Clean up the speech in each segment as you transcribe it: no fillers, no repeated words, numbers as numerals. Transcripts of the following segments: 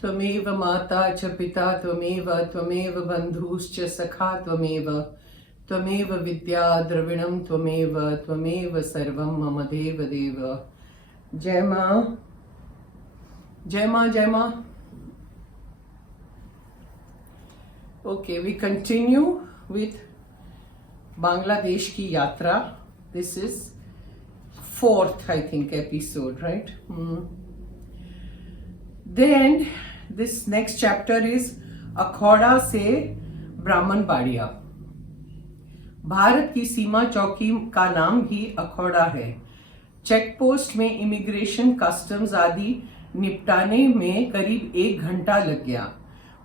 त्वमेव माता च पिता त्वमेव बन्धुश्च सखा त्वमेव विद्या द्रविणं त्वमेव सर्वं मम देव देव। जय माँ, जय माँ, जय माँ। Okay, we continue with Bangladesh की यात्रा। This is 4th I think episode, right? Then this next chapter is Akhaura से ब्राह्मणबाड़िया। भारत की सीमा चौकी का नाम भी अखौड़ा है। चेक पोस्ट में इमिग्रेशन, कस्टम्स आदि निपटाने में करीब 1 घंटा लग गया।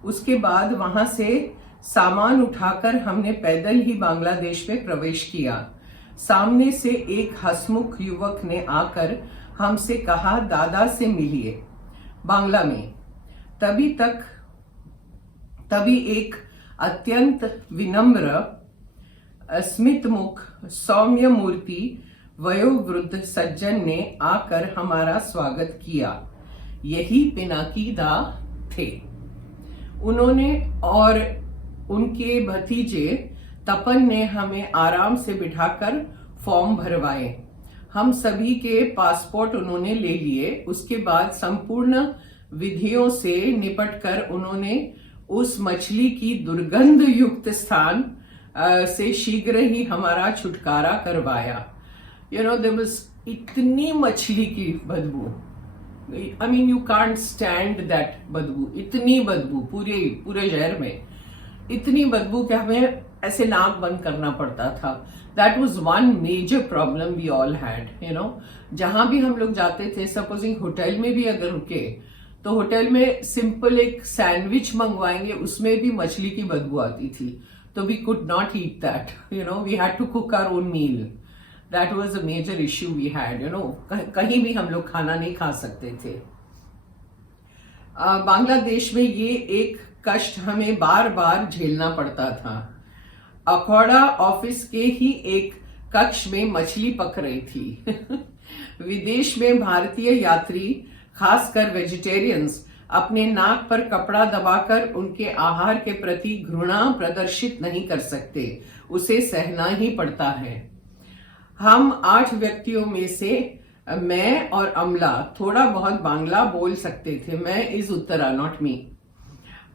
उसके बाद वहां से सामान उठाकर हमने पैदल ही बांग्लादेश में प्रवेश किया। सामने से एक हंसमुख युवक ने आकर हमसे कहा, दादा से मिलिए, बांग्ला में। तभी एक अत्यंत विनम्र, स्मितमुख, सौम्य मूर्ति वयोवृद्ध सज्जन ने आकर हमारा स्वागत किया। यही पिनाकी दा थे। उन्होंने और उनके भतीजे तपन ने हमें आराम से बिठाकर फॉर्म भरवाए। हम सभी के पासपोर्ट उन्होंने ले लिए। उसके बाद संपूर्ण विधियों से निपटकर उन्होंने उस मछली की दुर्गंध युक्त स्थान से शीघ्र ही हमारा छुटकारा करवाया। देयर वाज इतनी मछली की बदबू, I mean you can't stand that बदबू। इतनी बदबू पूरे शहर में, इतनी बदबू कि हमें ऐसे नाक बंद करना पड़ता था। That was one major problem we all had. जहां भी हम लोग जाते थे, सपोजिंग होटल में भी अगर रुके तो होटल में सिंपल एक सैंडविच मंगवाएंगे, उसमें भी मछली की बदबू आती थी। तो we could not eat that, we had to cook our own meal. That was a major issue we had. कहीं भी हम लोग खाना नहीं खा सकते थे। बांग्लादेश में ये एक कष्ट हमें बार बार झेलना पड़ता था। अखौड़ा ऑफिस के ही एक कक्ष में मछली पक रही थी। विदेश में भारतीय यात्री, खासकर वेजिटेरियंस, अपने नाक पर कपड़ा दबाकर उनके आहार के प्रति घृणा प्रदर्शित नहीं कर सकते, उसे सहना ही पड़ता है। हम 8 व्यक्तियों में से मैं और अमला थोड़ा बहुत बांग्ला बोल सकते थे। मैं इज उत्तरा, नॉट मी।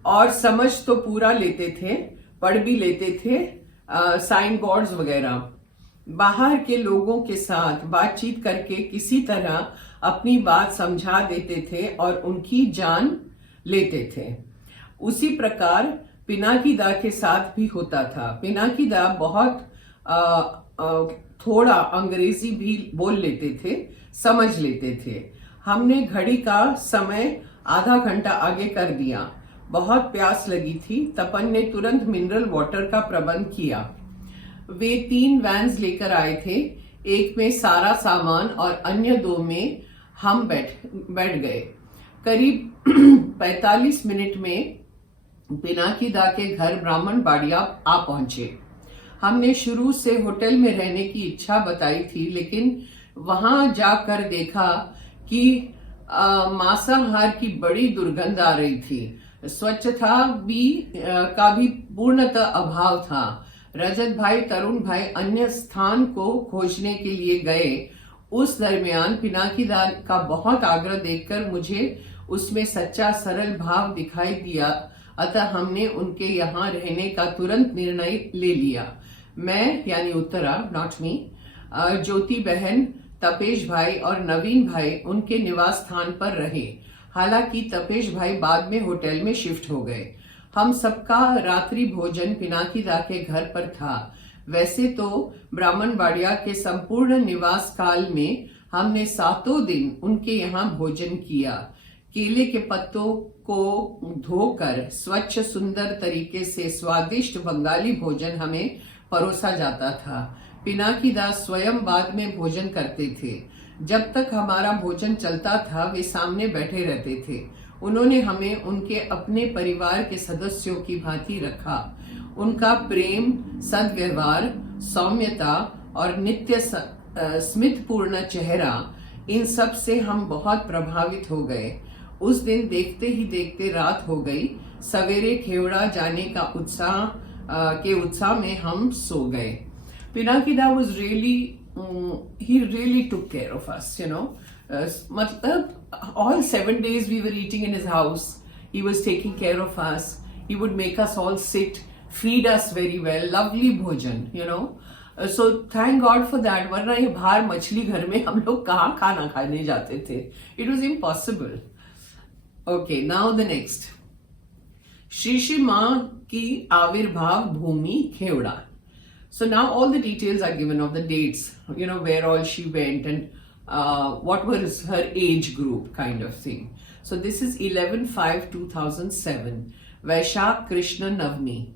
और समझ तो पूरा लेते थे, पढ़ भी लेते थे साइन बोर्ड्स वगैरह। बाहर के लोगों के साथ बातचीत करके किसी तरह अपनी बात समझा देते थे और उनकी जान लेते थे। उसी प्रकार पिनाकी दा के साथ भी होता था। पिनाकी दा बहुत थोड़ा अंग्रेजी भी बोल लेते थे, समझ लेते थे। हमने घड़ी का समय आधा घंटा आगे कर दिया। बहुत प्यास लगी थी। तपन ने तुरंत मिनरल वाटर का प्रबंध किया। वे 3 वैन्स लेकर आए थे। एक में सारा सामान और अन्य 2 में हम बैठ गए। करीब 45 मिनट में पिनाकी दा के घर ब्राह्मणबाड़िया आ पहुंचे। हमने शुरू से होटल में रहने की इच्छा बताई थी, लेकिन वहां जाकर देखा कि मांसाहार की बड़ी दुर्गंध आ रही थी। स्वच्छता का भी पूर्णतः अभाव था। रजत भाई, तरुण भाई अन्य स्थान को खोजने के लिए गए। उस दरमियान पिनाकी दा का बहुत आग्रह देखकर मुझे उसमें सच्चा सरल भाव दिखाई दिया, अतः हमने उनके यहाँ रहने का तुरंत निर्णय ले लिया। मैं यानी उत्तरा, नॉट मी, ज्योति बहन, तपेश भाई और नवीन भाई उनके निवास स्थान पर रहे। हालांकि तपेश भाई बाद में होटल में शिफ्ट हो गए। हम सबका रात्रि भोजन पिनाकी दा के घर पर था। वैसे तो ब्राह्मणबाड़िया के संपूर्ण निवास काल में हमने 7 दिन उनके यहाँ भोजन किया। केले के पत्तों को धोकर स्वच्छ सुंदर तरीके से स्वादिष्ट बंगाली भोजन हमें परोसा जाता था। पिनाकी दा स्वयं बाद में भोजन करते थे। जब तक हमारा भोजन चलता था वे सामने बैठे रहते थे। उन्होंने हमें उनके अपने परिवार के सदस्यों की भांति रखा। उनका प्रेम, सद्व्यवहार, सौम्यता और नित्य स्मितपूर्ण चेहरा, इन सब से हम बहुत प्रभावित हो गए। उस दिन देखते ही देखते रात हो गई। सवेरे खेवड़ा जाने का उत्साह में हम सो गए। पिनाकिदा was really, he really took care of us, you know. मतलब all 7 days we were eating in his house. He was taking care of us. He would make us all sit, feed us very well, lovely bhojan, you know. So thank God for that. वरना ये बाहर मछली घर में हम लोग कहाँ खाना खाने जाते थे? It was impossible. Okay, now the next. Shri Shri माँ की आविर्भाव भूमि Khewra. So now all the details are given of the dates, you know, where all she went and what was her age group kind of thing. So this is 11/5/2007, वैशाख कृष्ण नवमी.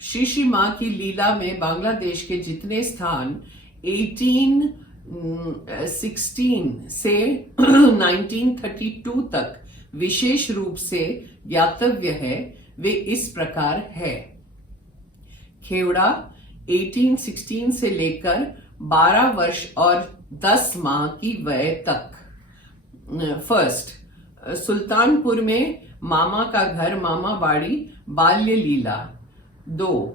श्री श्री माँ की लीला में बांग्लादेश के जितने स्थान 1816 से 1932 तक विशेष रूप से ज्ञातव्य है, वे इस प्रकार है. खेवड़ा 1816 से लेकर 12 वर्ष और 10 माह की वय तक. फर्स्ट, सुल्तानपुर में मामा का घर मामा बाड़ी बाल्य लीला. 2,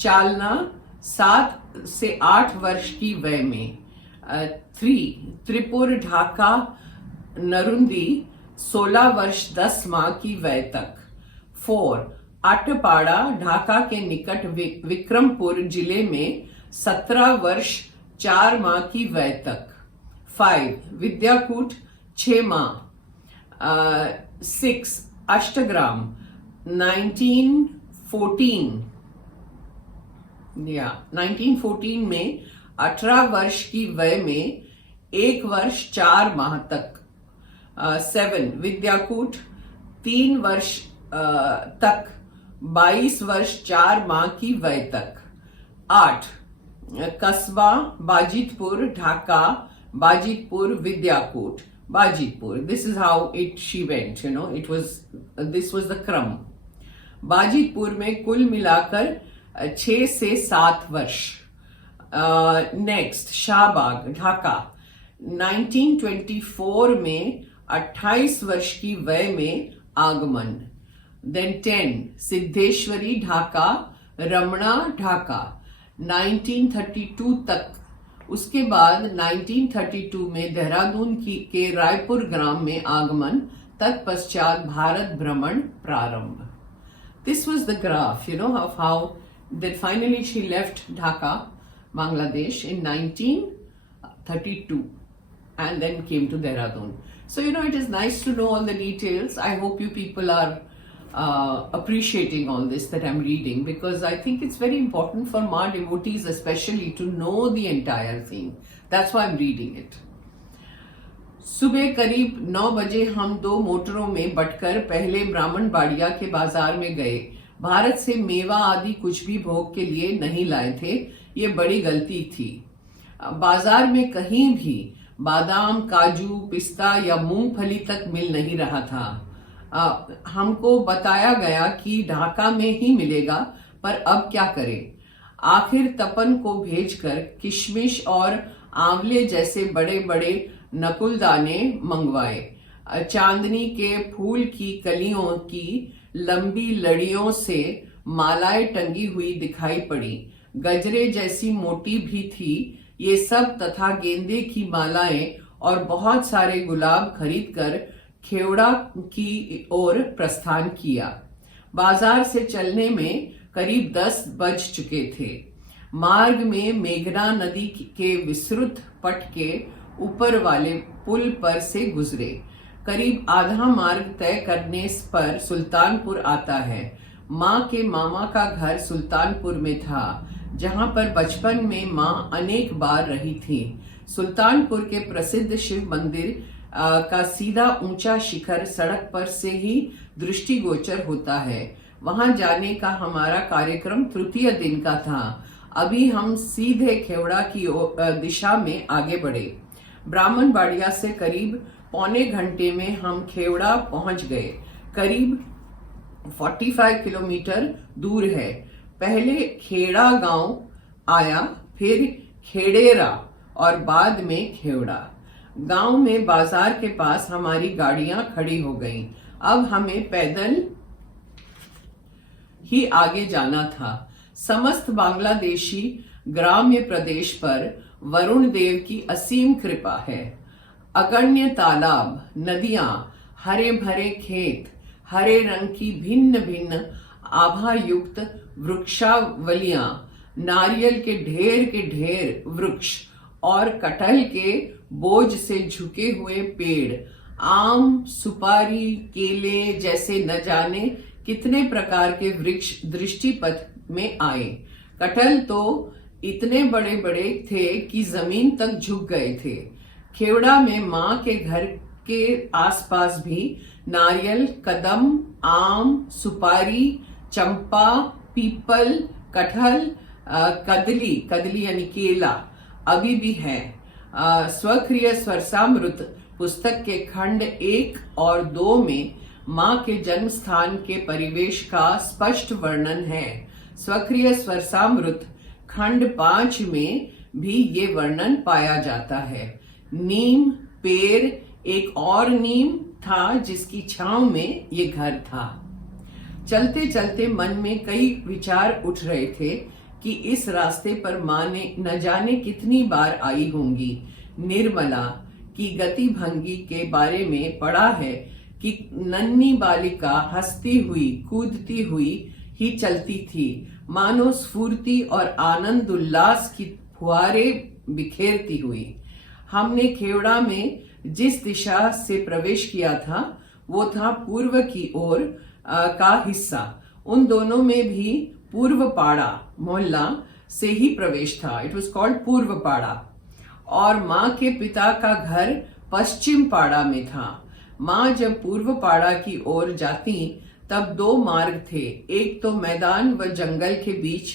चालना 7 से 8 वर्ष की वय में. 3, त्रिपुर ढाका नरुंदी 16 वर्ष 10 माह की वय तक. 4, आटपाड़ा ढाका के निकट विक्रमपुर जिले में 17 वर्ष 4 माह की वय तक. 5, विद्याकूट 6 माह. 6, अष्टग्राम 1914 में 18 वर्ष की वय में 1 वर्ष 4 माह तक. 7, विद्याकूट 3 वर्ष तक 22 वर्ष 4 माह की वय तक. 8, कस्बा Bajitpur Dhaka Bajitpur विद्याकूट Bajitpur. This is how she went, you know, this was the क्रम. बाजितपुर में कुल मिलाकर 6 से 7 वर्ष. नेक्स्ट, शाहबाग ढाका 1924 में 28 वर्ष की वय में आगमन. देन 10, सिद्धेश्वरी ढाका रमणा ढाका 1932 तक. उसके बाद 1932 में देहरादून के रायपुर ग्राम में आगमन. तत्पश्चात भारत भ्रमण प्रारंभ. This was the graph, you know, of how that finally she left Dhaka, Bangladesh in 1932 and then came to Dehradun. So, you know, it is nice to know all the details. I hope you people are appreciating all this that I'm reading, because I think it's very important for Ma devotees especially to know the entire thing. That's why I'm reading it. सुबह करीब 9 बजे हम 2 मोटरों में बटकर पहले ब्राह्मण बाड़िया के बाजार में गए. भारत से मेवा आदि कुछ भी भोग के लिए नहीं लाए थे. ये बड़ी गलती थी. बाजार में कहीं भी बादाम, काजू, पिस्ता या मूंगफली तक मिल नहीं रहा था. हमको बताया गया कि ढाका में ही मिलेगा, पर अब क्या करें. आखिर तपन को भेजकर किशमिश और आंवले जैसे बड़े बड़े नकुलदाने मंगवाए. चांदनी के फूल की कलियों की लंबी लड़ियों से मालाएं टंगी हुई दिखाई पड़ी. गजरे जैसी मोटी भी थी. ये सब तथा गेंदे की मालाएं और बहुत सारे गुलाब खरीदकर खेवड़ा की ओर प्रस्थान किया. बाजार से चलने में करीब 10 बज चुके थे. मार्ग में मेघना नदी के विस्तृत पट के ऊपर वाले पुल पर से गुजरे. करीब आधा मार्ग तय करने पर सुल्तानपुर आता है. माँ के मामा का घर सुल्तानपुर में था, जहाँ पर बचपन में माँ अनेक बार रही थी. सुल्तानपुर के प्रसिद्ध शिव मंदिर का सीधा ऊंचा शिखर सड़क पर से ही दृष्टिगोचर होता है. वहां जाने का हमारा कार्यक्रम तृतीय दिन का था. अभी हम सीधे खेवड़ा की दिशा में आगे बढ़े. ब्राह्मण बाड़िया से करीब पौने घंटे में हम खेवड़ा पहुंच गए. करीब 45 किलोमीटर दूर है. पहले खेड़ा गांव आया, फिर खेड़ेरा और बाद में खेवड़ा. गांव में बाजार के पास हमारी गाड़ियां खड़ी हो गईं। अब हमें पैदल ही आगे जाना था। समस्त बांग्लादेशी ग्राम्य प्रदेश पर वरुण देव की असीम कृपा है। अगण्य तालाब, नदियां, हरे भरे खेत, हरे रंग की भिन्न भिन्न आभा युक्त वृक्षावलियां, नारियल के ढेर वृक्ष और कटहल के बोझ से झुके हुए पेड़, आम, सुपारी, केले जैसे न जाने कितने प्रकार के वृक्ष दृष्टिपथ में आए। कटहल तो इतने बड़े बड़े थे कि जमीन तक झुक गए थे। खेवड़ा में माँ के घर के आसपास भी नारियल, कदम, आम, सुपारी, चंपा, पीपल, कटहल, कदली यानी केला अभी भी है। स्वक्रिय स्वरसामृत पुस्तक के खंड 1 और 2 में माँ के जन्म स्थान के परिवेश का स्पष्ट वर्णन है। स्वक्रिय स्वरसामृत खंड 5 में भी ये वर्णन पाया जाता है। नीम पेड़, एक और नीम था जिसकी छांव में ये घर था। चलते चलते मन में कई विचार उठ रहे थे कि इस रास्ते पर माँ ने न जाने कितनी बार आई होंगी। निर्मला की गति भंगी के बारे में पढ़ा है कि नन्ही बालिका हंसती हुई कूदती हुई ही चलती थी, मानो स्फूर्ति और आनंद उल्लास की फुहारे बिखेरती हुई। हमने खेवड़ा में जिस दिशा से प्रवेश किया था वो था पूर्व की ओर का हिस्सा। उन दोनों में भी पूर्व पाड़ा मोहल्ला से ही प्रवेश था। इट वॉज कॉल्ड पूर्व पाड़ा। और माँ के पिता का घर पश्चिम पाड़ा में था। माँ जब पूर्व पाड़ा की ओर जाती तब 2 मार्ग थे। एक तो मैदान व जंगल के बीच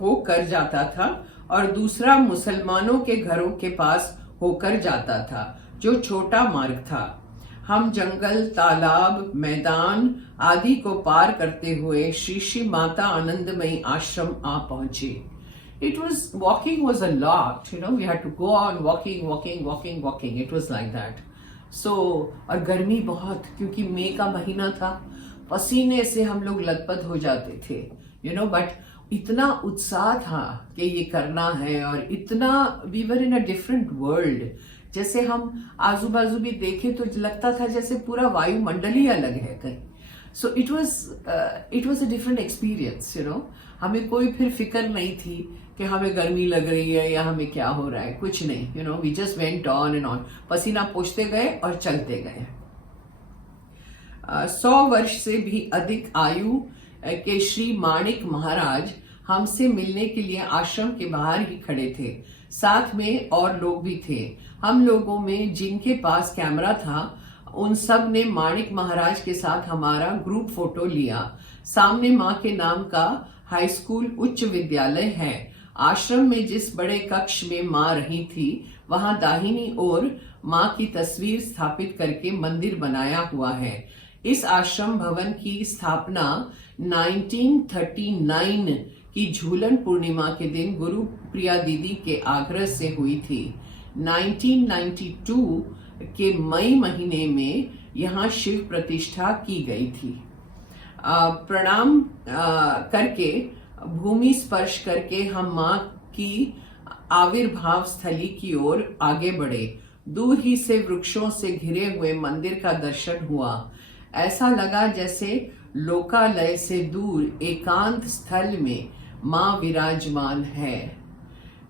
होकर जाता था और दूसरा मुसलमानों के घरों के पास होकर जाता था, जो छोटा मार्ग था। हम जंगल, तालाब, मैदान आदि को पार करते हुए श्री श्री माता आनंदमयी आश्रम आ पहुंचे। Walking was a lot, we had to go on walking. It was like that. So, और गर्मी बहुत, क्योंकि मई का महीना था, पसीने से हम लोग लथपथ हो जाते थे, बट इतना उत्साह था कि ये करना है और इतना we were in a different world. जैसे हम आजू बाजू भी देखे तो लगता था जैसे पूरा वायुमंडल ही अलग है कहीं। So it was a different experience. हमें कोई फिर फिक्र नहीं थी कि हमें गर्मी लग रही है या हमें क्या हो रहा है, कुछ नहीं। We just went on and on, पसीना पोंछते गए और चलते गए। 100 वर्ष से भी अधिक आयु के श्री माणिक महाराज हमसे मिलने के लिए आश्रम के बाहर ही खड़े थे। साथ में और लोग भी थे। हम लोगों में जिनके पास कैमरा था उन सब ने माणिक महाराज के साथ हमारा ग्रुप फोटो लिया। सामने माँ के नाम का हाई स्कूल उच्च विद्यालय है। आश्रम में जिस बड़े कक्ष में माँ रही थी वहां दाहिनी ओर माँ की तस्वीर स्थापित करके मंदिर बनाया हुआ है। इस आश्रम भवन की स्थापना 1939 की झूलन पूर्णिमा के दिन गुरु प्रिया दीदी के आग्रह से हुई थी। 1992 के मई महीने में यहाँ शिव प्रतिष्ठा की गई थी। प्रणाम करके भूमि स्पर्श करके हम माँ की आविर्भाव स्थली की ओर आगे बढ़े। दूर ही से वृक्षों से घिरे हुए मंदिर का दर्शन हुआ। ऐसा लगा जैसे लोकालय से दूर एकांत स्थल में माँ विराजमान है।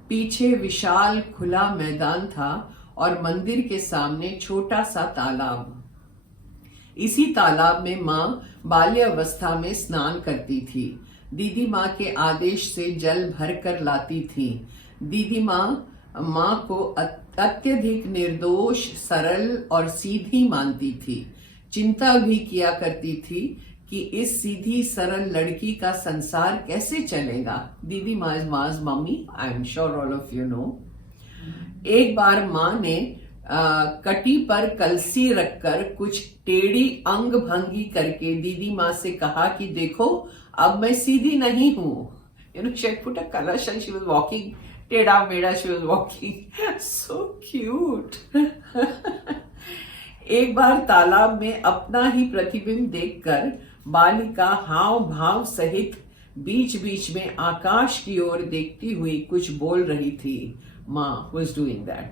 पीछे विशाल खुला मैदान था और मंदिर के सामने छोटा सा तालाब। इसी तालाब में माँ बाल्यावस्था में स्नान करती थी। दीदी माँ के आदेश से जल भर कर लाती थी। दीदी माँ को अत्यधिक निर्दोष, सरल और सीधी मानती थी। चिंता भी किया करती थी कि इस सीधी सरल लड़की का संसार कैसे चलेगा। दीदी माँ mummy, I am sure all of you know. एक बार माँ ने कटी पर कलसी रखकर कुछ टेढ़ी अंग भंगी करके दीदी माँ से कहा कि देखो अब मैं सीधी नहीं हूँ। She had put a kalash and she was walking टेढ़ा मेढ़ा she was walking, so cute. एक बार तालाब में अपना ही प्रतिबिंब देखकर बालिका हाव भाव सहित बीच बीच में आकाश की ओर देखती हुई कुछ बोल रही थी। माँ वाज डूइंग दैट।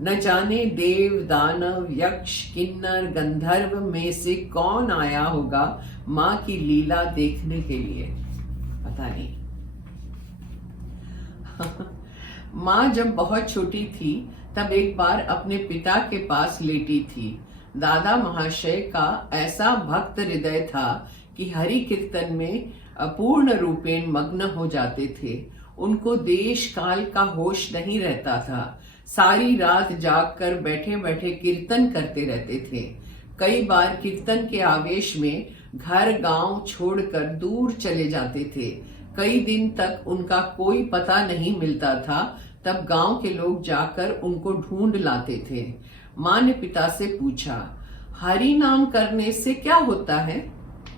न जाने देव दानव यक्ष किन्नर गंधर्व में से कौन आया होगा माँ की लीला देखने के लिए, पता नहीं। माँ जब बहुत छोटी थी तब एक बार अपने पिता के पास लेटी थी। दादा महाशय का ऐसा भक्त हृदय था कि हरि कीर्तन में पूर्ण रूपेण मग्न हो जाते थे। उनको देश काल का होश नहीं रहता था। सारी रात जागकर बैठे बैठे कीर्तन करते रहते थे। कई बार कीर्तन के आवेश में घर गांव छोड़कर दूर चले जाते थे। कई दिन तक उनका कोई पता नहीं मिलता था। तब गांव के लोग जाकर उनको ढूंढ लाते थे। माँ ने पिता से पूछा, हरि नाम करने से क्या होता है?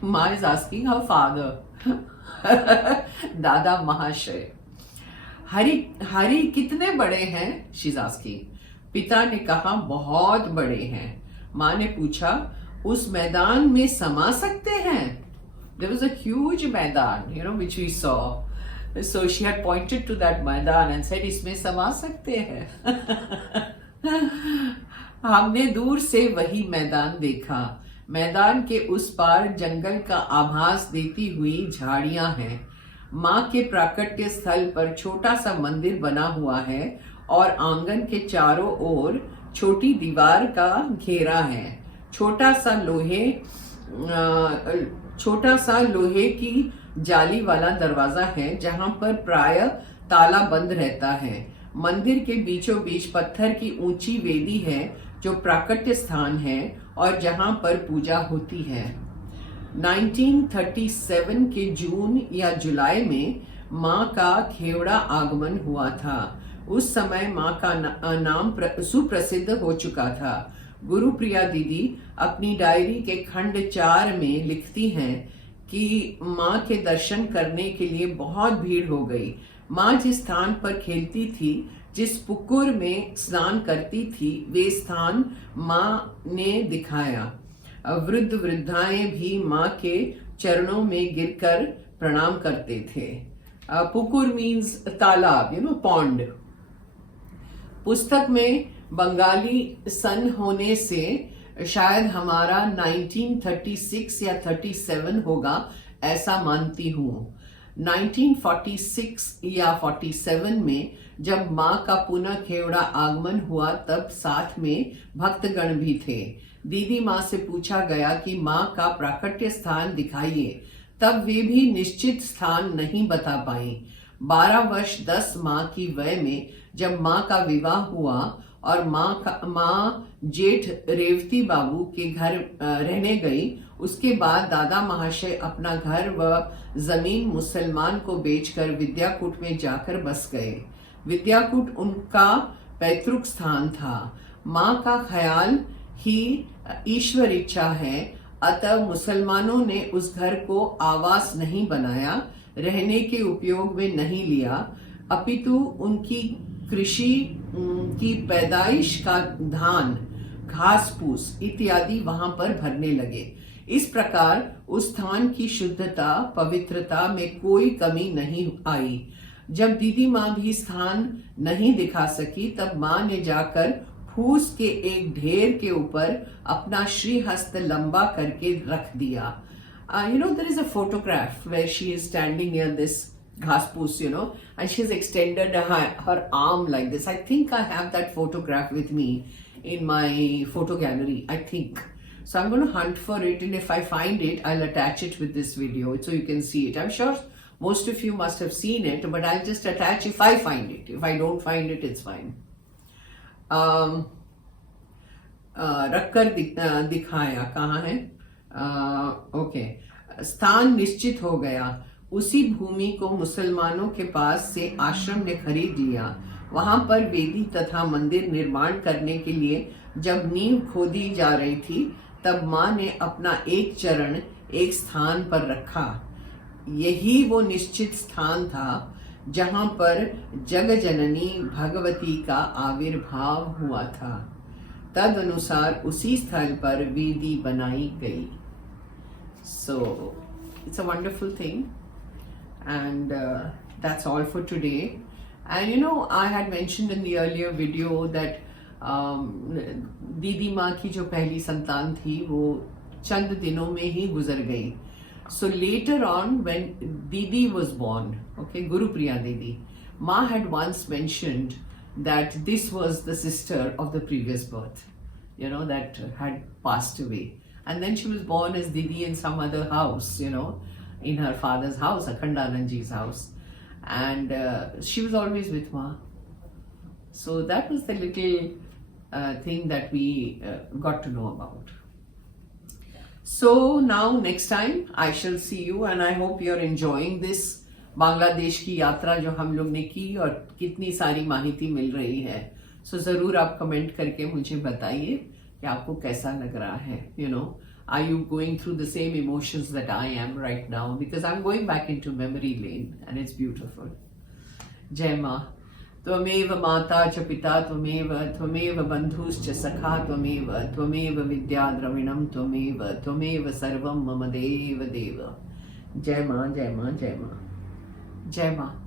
माँ इज आस्किंग हर फादर। दादा महाशय, हरि कितने बड़े हैं? She is asking. पिता ने कहा, बहुत बड़े हैं। माँ ने पूछा, उस मैदान में समा सकते हैं? There was a huge मैदान, which we saw. So she had pointed to that मैदान and said, इसमें समा सकते हैं। हमने दूर से वही मैदान देखा। मैदान के उस पार जंगल का आभास देती हुई झाड़ियां हैं। माँ के प्राकट्य स्थल पर छोटा सा मंदिर बना हुआ है और आंगन के चारों ओर छोटी दीवार का घेरा है। छोटा सा लोहे की जाली वाला दरवाजा है जहां पर प्राय ताला बंद रहता है। मंदिर के बीचों बीच पत्थर की ऊंची वेदी है जो प्राकट्य स्थान है और जहां पर पूजा होती है। 1937 के जून या जुलाई में माँ का खेवड़ा आगमन हुआ था। उस समय माँ का नाम सुप्रसिद्ध हो चुका था। गुरुप्रिया दीदी अपनी डायरी के खंड 4 में लिखती हैं कि माँ के दर्शन करने के लिए बहुत भीड़ हो गई। माँ जिस स्थान पर खेलती थी, जिस पुकुर में स्नान करती थी, वे स्थान माँ ने दिखाया। वृद्ध वृद्धाएं भी माँ के चरणों में गिरकर प्रणाम करते थे। पुकुर मीन्स तालाब, पॉन्ड। पुस्तक में बंगाली सन होने से शायद हमारा 1936 या 37 होगा, ऐसा मानती हूँ। 1946 या 47 में जब माँ का पुनः खेवड़ा आगमन हुआ तब साथ में भक्तगण भी थे। दीदी माँ से पूछा गया कि माँ का प्राकट्य स्थान दिखाइए, तब वे भी निश्चित स्थान नहीं बता पाई। 12 वर्ष 10 माह की वय में जब माँ का विवाह हुआ और माँ जेठ रेवती बाबू के घर रहने गई, उसके बाद दादा महाशय अपना घर व जमीन मुसलमान को बेचकर विद्याकूट में जाकर बस गए। विद्याकूट उनका पैतृक स्थान था। माँ का ख्याल ही ईश्वर इच्छा है, अतः मुसलमानों ने उस घर को आवास नहीं बनाया, रहने के उपयोग में नहीं लिया, अपितु उनकी कृषि की पैदाइश का धान, घास फूस इत्यादि वहां पर भरने लगे। इस प्रकार उस स्थान की शुद्धता पवित्रता में कोई कमी नहीं आई। जब दीदी माँ भी स्थान नहीं दिखा सकी, तब माँ ने जाकर फूस के एक ढेर के ऊपर अपना श्रीहस्त लंबा करके रख दिया। There is a photograph where she is standing near this ghaspus, and she's extended her arm like this. I think I have that photograph with me in my photo gallery, I think. So I'm going to hunt for it, and if I find it, I'll attach it with this video so you can see it. I'm sure most of you must have seen it, but I'll just attach if I find it. If I don't find it, it's fine. रखकर दिखाया, कहाँ है? Okay, स्थान निश्चित हो गया। उसी भूमि को मुसलमानों के पास से आश्रम ने खरीद लिया। वहां पर वेदी तथा मंदिर निर्माण करने के लिए जब नींव खोदी जा रही थी, तब माँ ने अपना एक चरण एक स्थान पर रखा। यही वो निश्चित स्थान था जहां पर जग जननी भगवती का आविर्भाव हुआ था। तद अनुसार उसी स्थल पर वेदी बनाई गई। So it's a wonderful thing, and that's all for today. And you know, I had mentioned in the earlier video that दीदी माँ की जो पहली संतान थी वो चंद दिनों में ही गुजर गई. So later on, when Didi was born, okay, Guru Priya Didi, Ma had once mentioned that this was the sister of the previous birth, you know, that had passed away. And then she was born as Didi in some other house, you know, in her father's house, Akhandanandji's house. And she was always with Ma. So that was the little thing that we got to know about. So now next time I shall see you, and I hope you're enjoying this Bangladesh की यात्रा जो हम लोग ने की और कितनी सारी माहिती मिल रही है. So ज़रूर आप कमेंट करके मुझे बताइए कि आपको कैसा लग रहा है. You know, are you going through the same emotions that I am right now? Because I'm going back into memory lane and it's beautiful. जय माँ. त्वमेव माता च पिता त्वमेव, त्वमेव बन्धुश्च सखा त्वमेव, त्वमेव विद्या द्रविणं त्वमेव, त्वमेव सर्वं मम देव देव. जय माँ, जय माँ, जय माँ, जय माँ.